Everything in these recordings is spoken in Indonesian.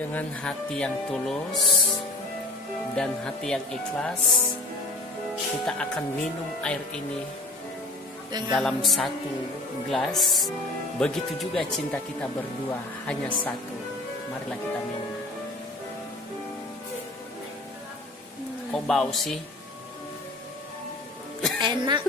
Dengan hati yang tulus dan hati yang ikhlas, kita akan minum air ini dalam satu gelas. Begitu juga cinta kita berdua hanya satu. Marilah kita minum. Kok bau sih? Enak.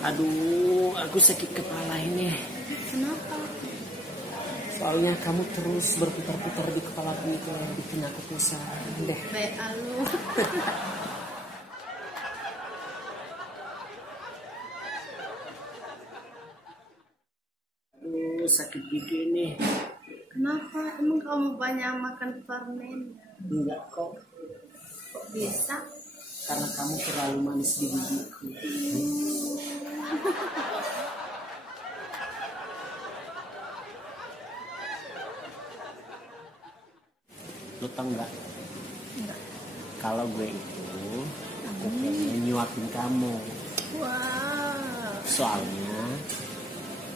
Aduh, aku sakit kepala ini. Kenapa? Soalnya kamu terus berputar-putar di kepala aku itu, bikin aku pusing deh. Alu. Aduh, sakit gigi nih. Kenapa? Emang kamu banyak makan permen? Enggak kok, Kok bisa? karena kamu terlalu manis di gigiku. Lo tau nggak? Enggak. Kalau gue itu, aku pengen nyuapin kamu. Wah. Soalnya,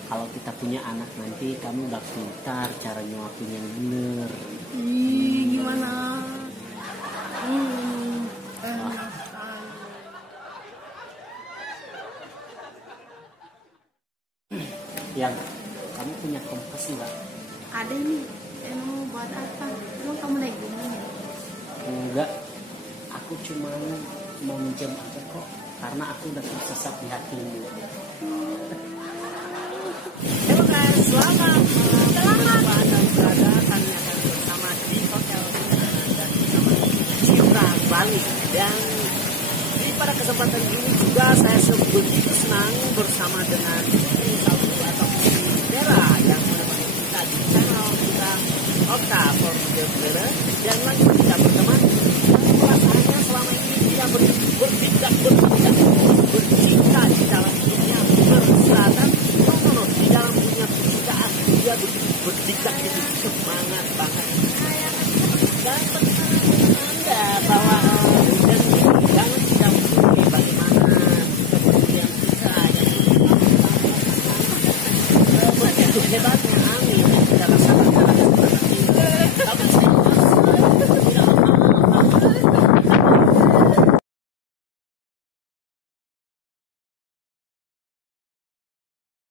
kalau kita punya anak nanti, kamu udah pintar cara nyuapin yang bener. Ih, gimana? Enak sekali. Yang, kamu punya kompas nggak? Ada nih. Emang buat apa? Emang kamu naik gunung ya? Enggak, aku cuma mau minjem aja kok, karena aku udah tersesat di hatimu. Terima kasih. Selamat Anda berada. Kami akan bersama di Hotel dan bersama Sindra Bali. Dan pada kesempatan ini juga saya begitu senang bersama dengan satu atau Vera yang menemani kita di channel kita Okta for Video. Dan lanjut kita